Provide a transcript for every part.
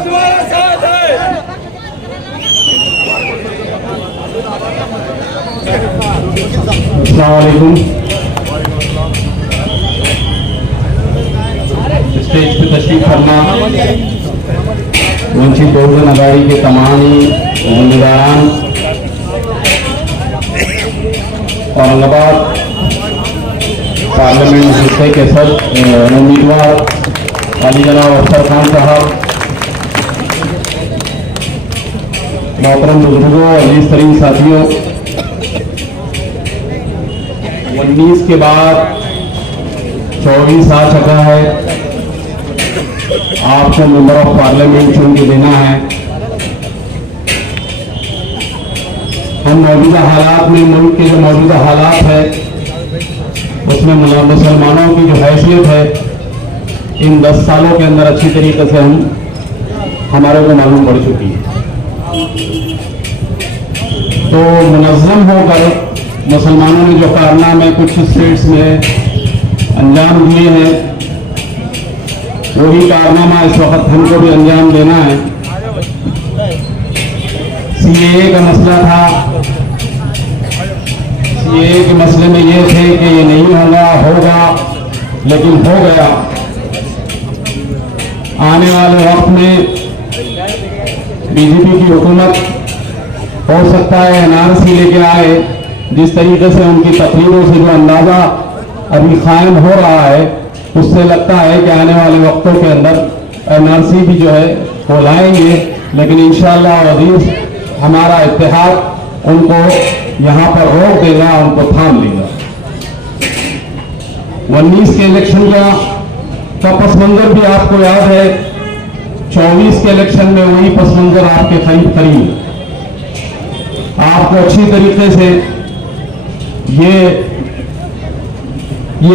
तुम्हारा साथ है। अस्सलाम वालेकुम। स्टेज पे तशरीफ फरमा वंचित बहुजन आघाड़ी के तमाम जिम्मेदारान, औरंगाबाद पार्लियामेंट हिस्से के सब उम्मीदवार अली जनाब अफसर खान साहब, मोहतरम बुजुर्गों, अजीज तरीन साथियों, 19 के बाद 24 आ चुका है। आपको मेंबर ऑफ पार्लियामेंट चुन के देना है। हम मौजूदा हालात में, मुल्क के जो मौजूदा हालात है उसमें मुसलमानों की जो हैसियत है इन 10 सालों के अंदर अच्छी तरीके से हमारे को मालूम पड़ चुकी है। तो मुनज़्ज़म होकर मुसलमानों ने जो कारनामे कुछ स्टेट्स में अंजाम दिए हैं, वही कारनामा इस वक्त हमको भी अंजाम देना है। सीएए का मसला था, सीएए के मसले में ये थे कि ये नहीं होगा, लेकिन हो गया। आने वाले वक्त में बीजेपी की हुकूमत हो सकता है एनआरसी लेके आए। जिस तरीके से उनकी तकरीरों से जो अंदाजा अभी कायम हो रहा है, उससे लगता है कि आने वाले वक्तों के अंदर एनआरसी भी जो है वो लाएंगे। लेकिन इंशाअल्लाह अज़ीज़ हमारा इत्तेहाद उनको यहाँ पर रोक देगा, उनको थाम लेगा। 19 के इलेक्शन का पस मंजर भी आपको याद है। 24 के इलेक्शन में वही पस मंजर आपके करीब आपको अच्छी तरीके से ये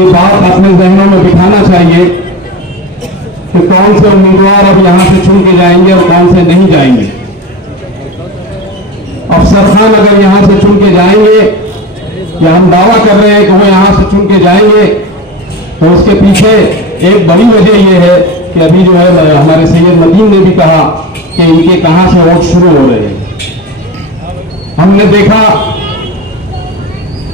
बात अपने जहनों में बिठाना चाहिए कि कौन से उम्मीदवार अब यहां से चुन के जाएंगे और कौन से नहीं जाएंगे। अफसर खान अगर यहां से चुन के जाएंगे, या हम दावा कर रहे हैं कि वो यहां से चुन के जाएंगे, तो उसके पीछे एक बड़ी वजह यह है कि अभी जो है हमारे सैयद नदीम ने भी कहा कि इनके कहां से वोट शुरू हो रहे हैं। हमने देखा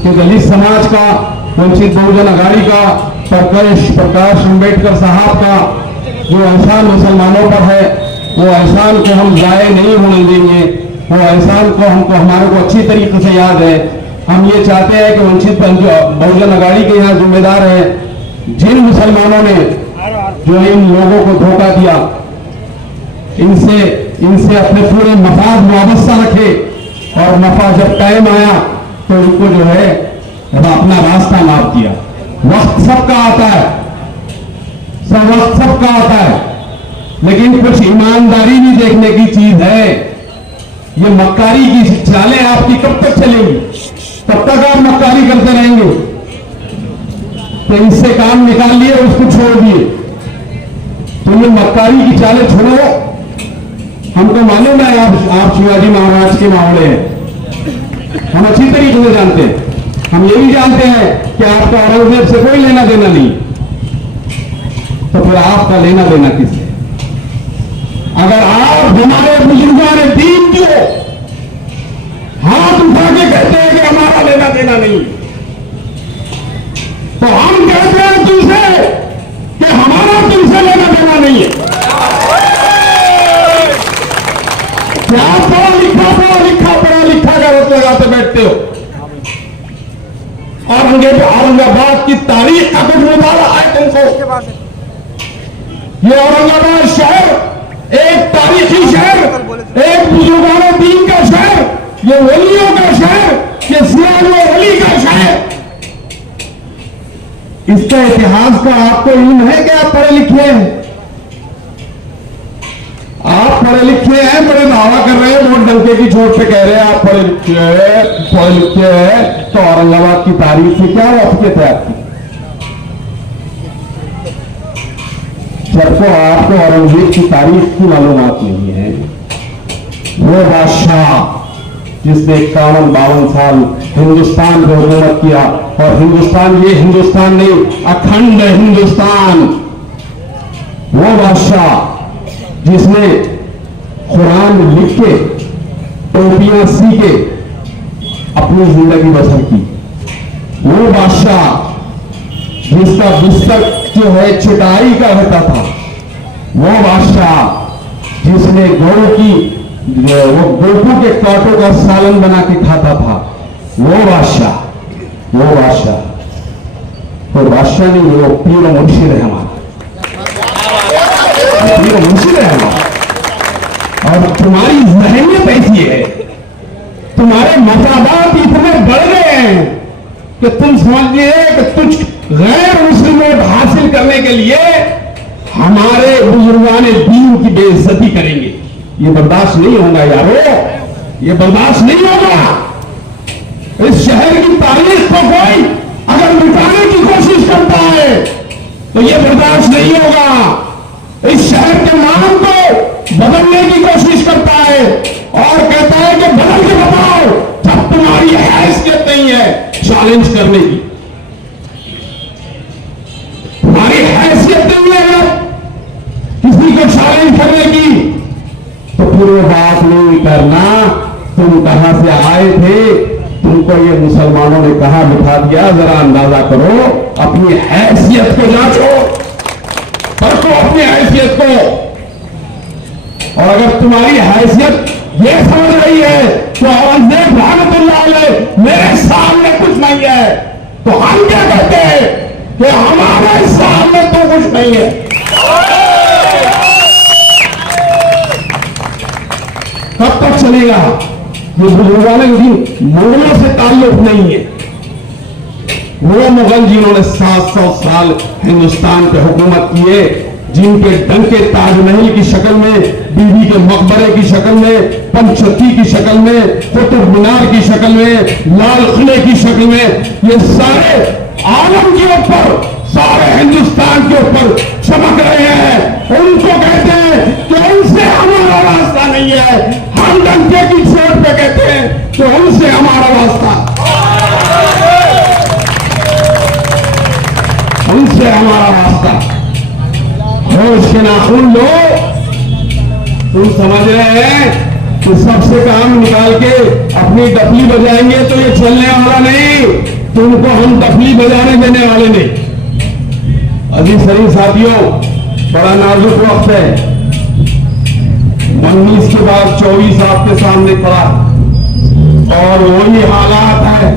कि दलित समाज का, वंचित बहुजन आघाड़ी का, प्रकाश अम्बेडकर साहब का जो एहसान मुसलमानों पर है, वो एहसान को हम जाए नहीं होने देंगे। वो एहसान को हमारे को अच्छी तरीके से याद है। हम ये चाहते हैं कि वंचित बहुजन आघाड़ी के यहाँ जिम्मेदार हैं जिन मुसलमानों ने जो इन लोगों को धोखा दिया, इनसे अपने पूरे मफाद वाबस्ता रखे, और नफा जब कायम आया तो उनको जो है अपना रास्ता माफ किया। वक्त सबका आता है, वक्त सबका आता है, लेकिन कुछ ईमानदारी भी देखने की चीज है। ये मक्कारी की चालें आपकी कब तक चलेंगी? तब तक आप मक्कारी करते रहेंगे। तो इससे काम निकाल लिए, उसको छोड़ दिए। तो ये मक्कारी की चालें छोड़ो। हमको मालूम है आप शिवाजी महाराज के मावड़े हैं, हम अच्छी तरीके से जानते हैं। हम ये भी जानते हैं कि आपका औरंगजेब से कोई लेना देना नहीं। तो फिर आपका लेना देना किससे? अगर आप हमारे बुजुर्गों ने दीन को हाथ उठा के कहते हैं कि हमारा लेना देना नहीं, तो हम कहते हैं तुमसे कि हमारा तुमसे लेना देना नहीं है। आप पढ़ा लिखा का रोक लगाते बैठते हो। औरंगाबाद की तारीख का कुछ मुताला है तुमको? ये औरंगाबाद शहर एक तारीखी शहर, एक बुजुर्गान दीन का शहर, ये वलियों का शहर, ये सिराज वली का शहर। इसका इतिहास का आपको इल्म है कि आप पढ़े लिखे हैं? आप पढ़े लिखे हैं, बड़े दावा कर रहे हैं, वोट डंके की चोट पे कह रहे हैं आप पढ़े लिखे हैं। तो औरंगाबाद की तारीख से क्या वाकियत है आपकी? सबको आपको औरंगजेब की तारीख की मालूमात नहीं है। वो बादशाह जिसने 51-52 साल हिंदुस्तान को हुकूमत किया, और हिंदुस्तान ये हिंदुस्तान नहीं, अखंड हिंदुस्तान। वो बादशाह जिसने कुरान लिख के, टोपियां सीखे अपनी जिंदगी बसर की। वो बादशाह जिसका बिस्तर जो है चटाई का रहता था, वो बादशाह जिसने गौ की वो गोपू के कांटों का सालन बना के खाता था, वो बादशाह तो बादशाह नहीं, वो पीर मुर्शिद है हमारा, पीर मुर्शिद है हमारा। और तुम्हारी जहनियत ऐसी है, तुम्हारे मफादात इतने बढ़ गए हैं कि तुम समझिए कि कुछ गैर मुस्लिम वोट हासिल करने के लिए हमारे बुजुर्गाने दीन की बेइज्जती करेंगे। ये बर्दाश्त नहीं होगा यारो, ये बर्दाश्त नहीं होगा। इस शहर की तारीख को कोई अगर मिटाने की कोशिश करता है तो ये बर्दाश्त नहीं होगा। इस शहर के नाम को बदलने की कोशिश करता है और कहता है कि बदल के बताओ, जब तुम्हारी हैसियत नहीं है चैलेंज करने की, तुम्हारी हैसियत नहीं है किसी को चैलेंज करने की, तो फिर वो बात नहीं करना। तुम कहां से आए थे, तुमको ये मुसलमानों ने कहां बिठा दिया, जरा अंदाजा करो, अपनी हैसियत को जांचो, परखो अपनी हैसियत को। और अगर तुम्हारी हैसियत ये समझ रही है तो औरंगजेब रहमतुल्लाह अलैह मेरे सामने कुछ नहीं है, तो हम क्या कहते हैं कि हमारे सामने तो कुछ नहीं है। कब तक चलेगा ये बुजुर्गाने के दिन? मुगलों से ताल्लुक नहीं है। वो मुगल जिन्होंने 700 साल हिंदुस्तान पे हुकूमत किए, जिनके डंके ताजमहल की शक्ल में, बीबी के मकबरे की शक्ल में, पंचवटी की शक्ल में, कुतुब मीनार की शक्ल में, लाल किले की शक्ल में, ये सारे आलम के ऊपर, सारे हिंदुस्तान के ऊपर चमक रहे हैं। उनको कहते हैं कि उनसे हमारा रास्ता नहीं है। हम डंके की चोट पे कहते हैं कि उनसे हमारा रास्ता, उनसे हमारा रास्ता। होश के नाखून लो, तुम समझ रहे हैं कि सबसे काम निकाल के अपनी डफली बजाएंगे तो ये चलने वाला नहीं, तुमको हम डफली बजाने देने वाले नहीं। अजीज शरीफ साथियों, बड़ा नाजुक वक्त है। 19 के बाद 24 आपके सामने पड़ा और वही हालात है,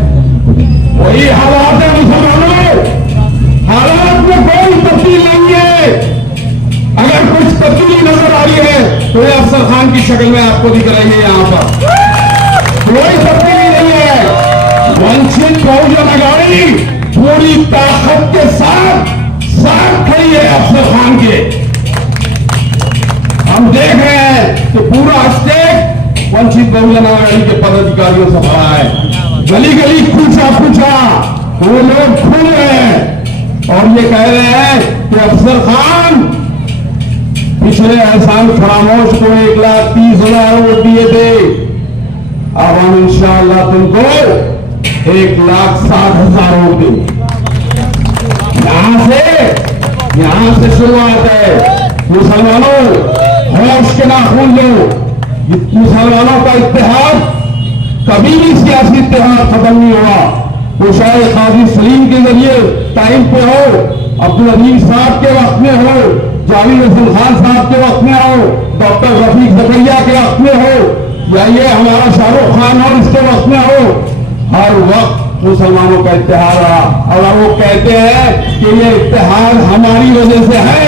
वही हालात है मुसलमानों। हालात में कोई तब्दीली नहीं है। अगर कुछ तब्दीली नजर आ रही है तो ये अफसर खान की शक्ल में आपको दिख रही है। यहां पर कोई तब्दीली नहीं है। वंचित बहुजन अघाड़ी पूरी ताकत के साथ खड़ी है अफसर खान के। हम देख रहे हैं कि पूरा स्टेट वंचित बहुजन अघाड़ी के पदाधिकारियों से भरा है। गली गली पूछा वो लोग घूम रहे हैं और ये कह रहे हैं कि अफसर खान पिछले एहसान फरामोश को 1,30,000 वोट दिए थे, अब हम इंशाअल्लाह तुमको 1,60,000 वोट देंगे। यहां से शुरुआत है। मुसलमानों, होश के नाखून लो। मुसलमानों का इत्तेहाद कभी भी सियासी इत्तेहाद खत्म नहीं हुआ। वो शायद काजी सलीम के जरिए टाइम पे हो, अब्दुल अजीज साहब के वक्त में हो, जावेद हसन खान साहब के वक्त में हो, डॉक्टर रफीक जकरिया के वक्त में हो, या ये हमारा शाहरुख खान और इसके वक्त में हो, हर वक्त मुसलमानों का इत्तेहाद रहा। और वो कहते हैं कि ये इत्तेहाद हमारी वजह से है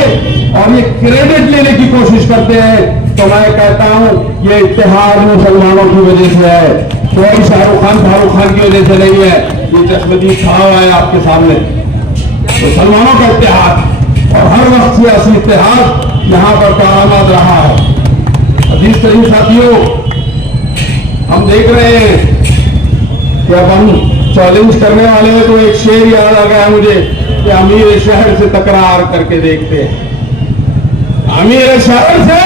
और ये क्रेडिट लेने की कोशिश करते हैं, तो मैं कहता हूं ये इत्तेहाद मुसलमानों की वजह से है, कोई शाहरुख खान की वजह से नहीं है। ये चश्मदीद साहब है आपके सामने, मुसलमानों का इत्तेहाद और हर वक्त सियासी इत्तेहाद यहां पर कारआमद रहा है। अजीज तरीन साथियों, हम देख रहे हैं कि अब हम चैलेंज करने वाले हैं तो एक शेर याद आ गया मुझे कि अमीर शहर से तकरार करके देखते हैं। अमीर शहर से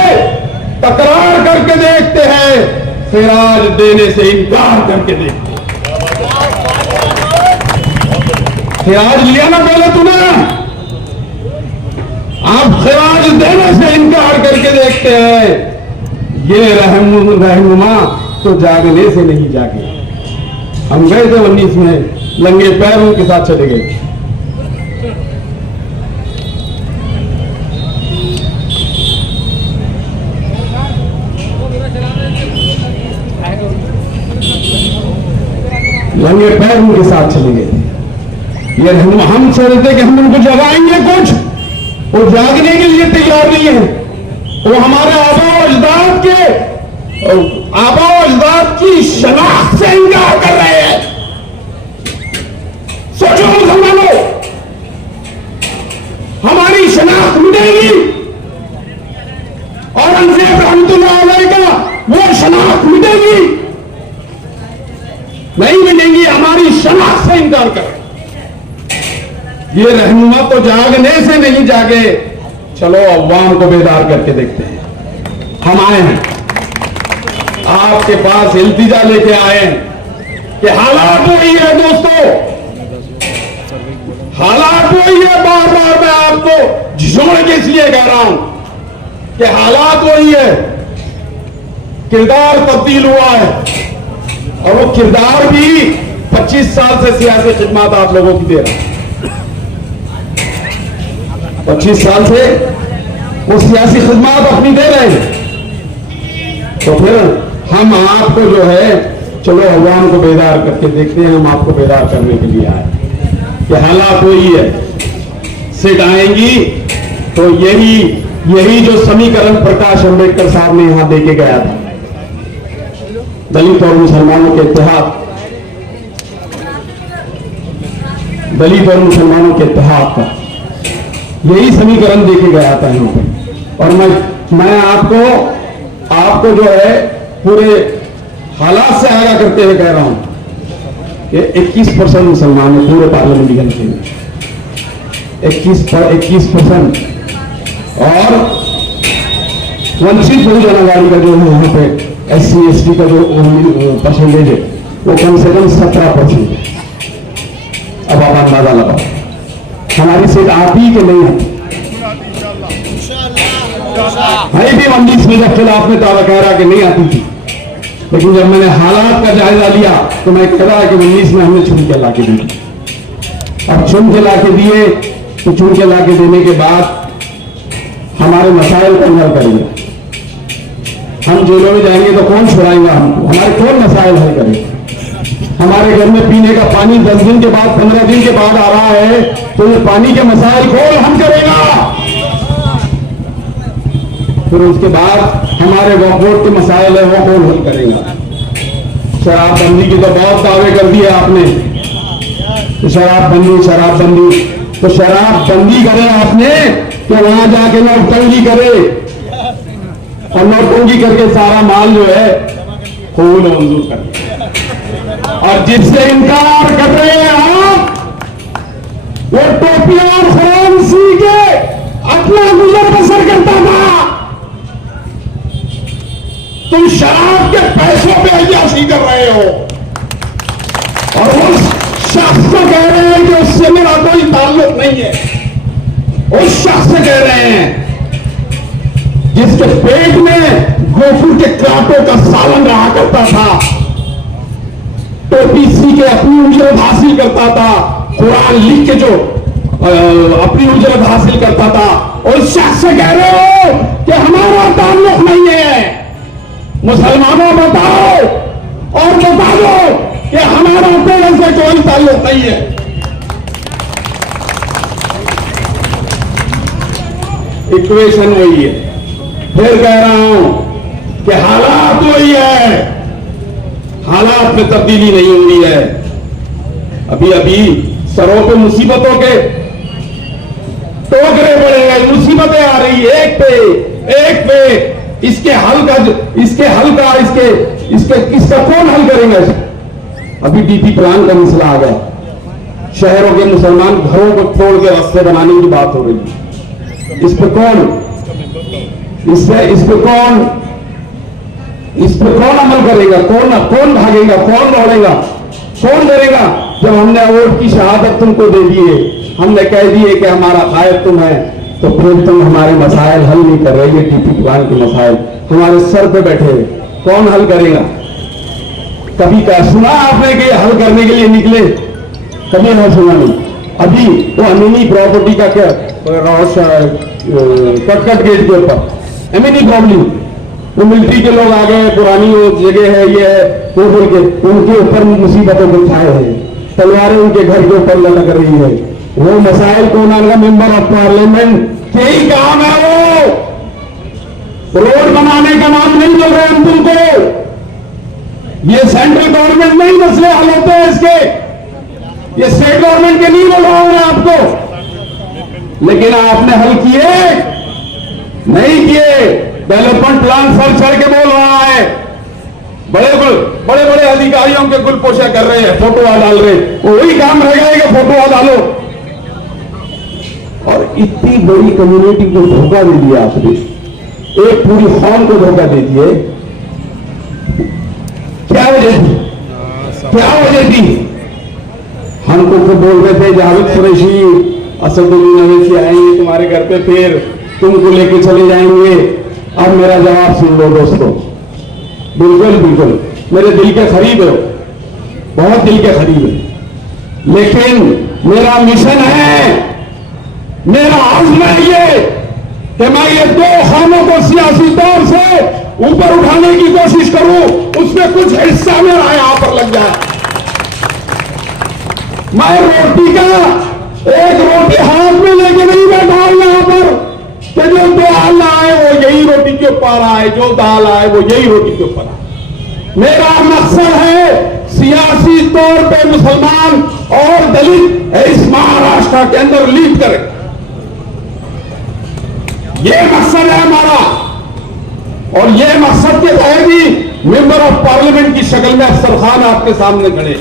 तकरार करके देखते हैं, खिराज देने से इनकार करके देखते हैं। खिराज लिया ना पहले तूने, आप खिराज देने से इनकार करके देखते हैं। ये रहनुमा तो जागने से नहीं जागे। हम गए थे 19 में, लंगे पैरों के साथ चले गए। लंगे पैरों के साथ चले गए। ये हम सोचते कि हम उनको जगाएंगे कुछ, वो जागने के लिए तैयार नहीं है। वो हमारे आबा अजदाद की शनाख्त से इनकार कर रहे हैं। सोचो मुसलमानों, हमारी शनाख्त मिटेगी, औरंगजेब रहमतुल्लाह अलैह का वो शनाख्त मिटेगी? नहीं मिलेंगी। हमारी शनाख्त से इनकार कर। ये रहनुमा तो जागने से नहीं जागे। चलो अवाम को बेदार करके देखते हैं। हम आए हैं आपके पास, इल्तिजा लेके आए हैं कि हालात वही है दोस्तों, हालात वही है। बार बार मैं आपको झिझोड़ के इसलिए कह रहा हूं कि हालात वही है, किरदार तब्दील हुआ है। और वो किरदार भी 25 साल से सियासी खिदमत आप लोगों की दे रहा है। 25 साल से वो सियासी खिदमत अपनी दे रहे हैं। तो फिर हम आपको जो है, चलो अवाम को बेदार करके देखते हैं। हम आपको बेदार करने के लिए आए कि हालात वही है। सीट आएंगी तो यही जो समीकरण प्रकाश अंबेडकर साहब ने यहां देके गया था, दलित और मुसलमानों के इत्तेहाद, दलित और मुसलमानों के इत्तेहाद का यही समीकरण देके गया था यहाँ पर। और मैं आपको जो है पूरे हालात से आगाह करते हुए कह रहा हूं कि 21% मुसलमान है पूरे पार्लियामेंट के में, 21%। और वंचित बहुजन आघाड़ी का जो है यहाँ पे SC ST का जो परसेंटेज है वो कम से कम 17% है। अब आप अंदाजा लगाओ हमारी सीट आती कि नहीं आती? मैं भी 19 में जब खिलाफ में दावा कह रहा कि नहीं आती थी, लेकिन जब मैंने हालात का जायजा लिया तो मैं कह रहा कि 19 में हमने चुन के ला के दी। अब चुन के ला के दिए तो चुन के ला के देने के बाद हमारे मसाइल कौन हल करेंगे? हम जेलों में जाएंगे तो कौन छुड़ाएगा हमको? हमारे कौन मसाइल हल करेंगे? हमारे घर में पीने का पानी 10 दिन के बाद 15 दिन के बाद आ रहा है, तो ये पानी के मसाइल कौन हल करेगा? फिर उसके बाद हमारे वक्फ के मसाइल है वो कौन हल करेगा? शराबबंदी की तो बहुत दावे कर दिए आपने, तो शराबबंदी तो शराबबंदी करे आपने कि वहां जाके नोटबंदी करे और नोटबंदी करके सारा माल जो है खून मंजूर कर दिया। और जिससे इनकार कर रहे हैं आप, वो टोपियां और फरांसी के अपना गुजर बसर करता था। तुम शराब के पैसों पे अय्याशी कर रहे हो और उस शख्स को कह रहे हैं कि उससे मेरा कोई ताल्लुक नहीं है। उस शख्स से कह रहे हैं जिसके पेट में गोकुल के कांटों का सालन रहा करता था, टोपी सी के अपनी उजरत हासिल करता था, कुरान लिख के जो अपनी उजरत हासिल करता था, उस शख्स से कह रहे हो कि हमारा ताल्लुक नहीं है। मुसलमानों बताओ और बता दो कि हमारा तेरे से कोई ताल्लुक नहीं है। इक्वेशन वही है। फिर कह रहा हूं कि हालात वही है, हालात में तब्दीली नहीं हुई है। अभी सरों पे मुसीबतों के टोकरे पड़े हैं, मुसीबतें आ रही एक पे। इसका कौन हल करेगा? अभी डीपी प्लान का मसला आ गया, शहरों के मुसलमान घरों को तोड़ के रास्ते बनाने की बात हो रही है। इस पे कौन अमल करेगा? कौन भागेगा? कौन दौड़ेगा? कौन करेगा? जब हमने वोट की शहादत तुमको दे दी है, हमने कह दिए कि हमारा कायद तुम है, तो फिर तुम हमारे मसाइल हल नहीं कर रहे। ये टीपी प्लान के मसाइल हमारे सर पे बैठे हुए, कौन हल करेगा? कभी क्या सुना आपने कि हल करने के लिए निकले? कभी ना सुना नहीं। अभी वो अमीनी प्रॉपर्टी का क्या कटकट गेट के ऊपर अमीनी प्रॉब्लम, वो मिलिट्री के लोग आ गए, पुरानी वो जगह है, ये है वो बोल के उनके ऊपर मुसीबतों को उठाए हैं, तलवारें उनके घर के ऊपर लटक रही है। वो मसाइल कौन आएगा? मेंबर ऑफ पार्लियामेंट के ही काम है। वो रोड बनाने का नाम नहीं मिल रहे हम तुमको। ये सेंट्रल गवर्नमेंट नहीं मसले हल होते हैं इसके, ये स्टेट गवर्नमेंट के नहीं बोल रहा हूं मैं आपको। लेकिन आपने हल किए नहीं किए। डेवलपमेंट प्लान सर चढ़ के बोल रहा है, बड़े बड़े अधिकारियों के गुलपोशा कर रहे हैं, फोटो डाल रहे हैं। वही काम रह गया कि फोटो डालो। और इतनी बड़ी कम्युनिटी को धोखा दे दिया आपने, एक पूरी कौम को धोखा दे दिए। क्या वजह थी? क्या वजह थी? हमको तो बोल रहे थे जावेद कुरैशी, असदुद्दीन अवैसी आएंगे तुम्हारे घर पे, फिर तुमको लेके चले जाएंगे। अब मेरा जवाब सुन लो दोस्तों, बिल्कुल बिल्कुल मेरे दिल के करीब हो, बहुत दिल के करीब है। लेकिन मेरा मिशन है, मेरा आज़्म है ये कि मैं ये दो खानों को सियासी तौर से ऊपर उठाने की कोशिश करूं, उसमें कुछ हिस्सा मेरा यहां पर लग जाए। मैं रोटी का एक रोटी हाथ में लेके नहीं बैठा हूं यहां पर कि जो दाल आए वो यही रोटी के ऊपर आए, जो दाल आए वो यही रोटी के ऊपर आए। मेरा मकसद है सियासी तौर पे मुसलमान और दलित इस महाराष्ट्र के अंदर लीड करें। ये मकसद है हमारा, और ये मकसद के तहत ही मेंबर ऑफ पार्लियामेंट की शक्ल में अफसर खान आपके सामने खड़े।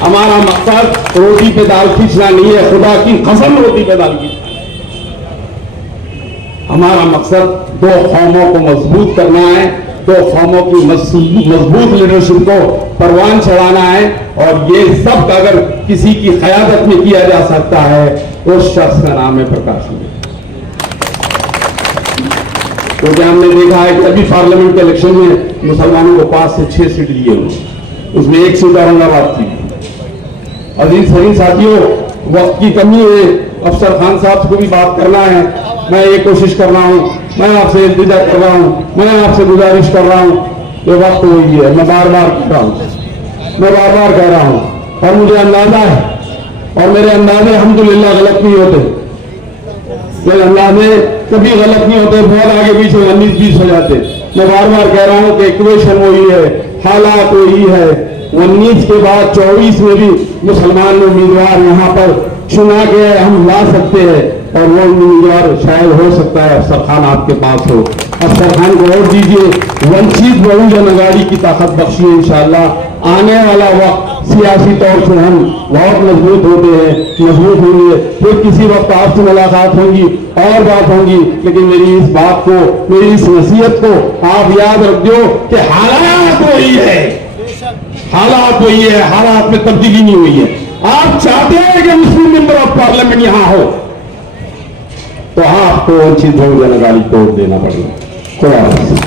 हमारा मकसद रोटी पे दाल खींचना नहीं है, खुदा की कसम रोटी पे दाल खींचना। हमारा मकसद दो कौमों को मजबूत करना है, दो कौमों की मजबूत लीडरशिप को परवान चढ़ाना है। और ये सब अगर किसी की क़यादत में किया जा सकता है, उस शख्स का नाम है प्रकाश दुबे। क्योंकि हमने देखा है कि अभी पार्लियामेंट के इलेक्शन में मुसलमानों को 5 से 6 सीट दिए उन्होंने, उसमें 1 सीट औरंगाबाद थी। अजीज सभी साथियों, वक्त की कमी है, अफसर खान साहब को भी बात करना है। मैं ये कोशिश कर रहा हूँ, मैं आपसे इल्तिजा कर रहा हूँ, मैं आपसे गुजारिश कर रहा हूँ, ये वक्त वही है। मैं बार बार कह रहा हूँ, मैं बार बार कह रहा हूँ, और मुझे अंदाजा है, और मेरे अंदाजे अल्हम्दुलिल्लाह गलत नहीं होते, मेरे अंदाजे कभी गलत नहीं होते, बहुत आगे पीछे 19-20 हो जाते। मैं बार बार कह रहा हूँ कि इक्वेशन वही है, हालात वही है। 19 के बाद 24 में भी मुसलमान उम्मीदवार यहाँ पर चुना के हम ला सकते हैं, और वो उम्मीदवार शायद हो सकता है अफसर खान आपके पास हो। अफसर खान को वोट दीजिए, वंचित बहुजन अघाड़ी की ताकत बख्शिए। इंशाअल्लाह आने वाला वक्त सियासी तौर से हम बहुत मजबूत होते हैं, मजबूत होंगे। फिर किसी वक्त आपसे मुलाकात होगी और बात होगी, लेकिन मेरी इस बात को, मेरी इस नसीहत को आप याद रख दो कि हालात वही है, हालात वही है, हालात में तब्दीली नहीं हुई है। आप चाहते हैं कि मुस्लिम मेंबर ऑफ पार्लियामेंट यहां हो, तो आपको वंचित बहुजन अघाड़ी को वोट देना पड़ेगा। खुदा हाफिज़।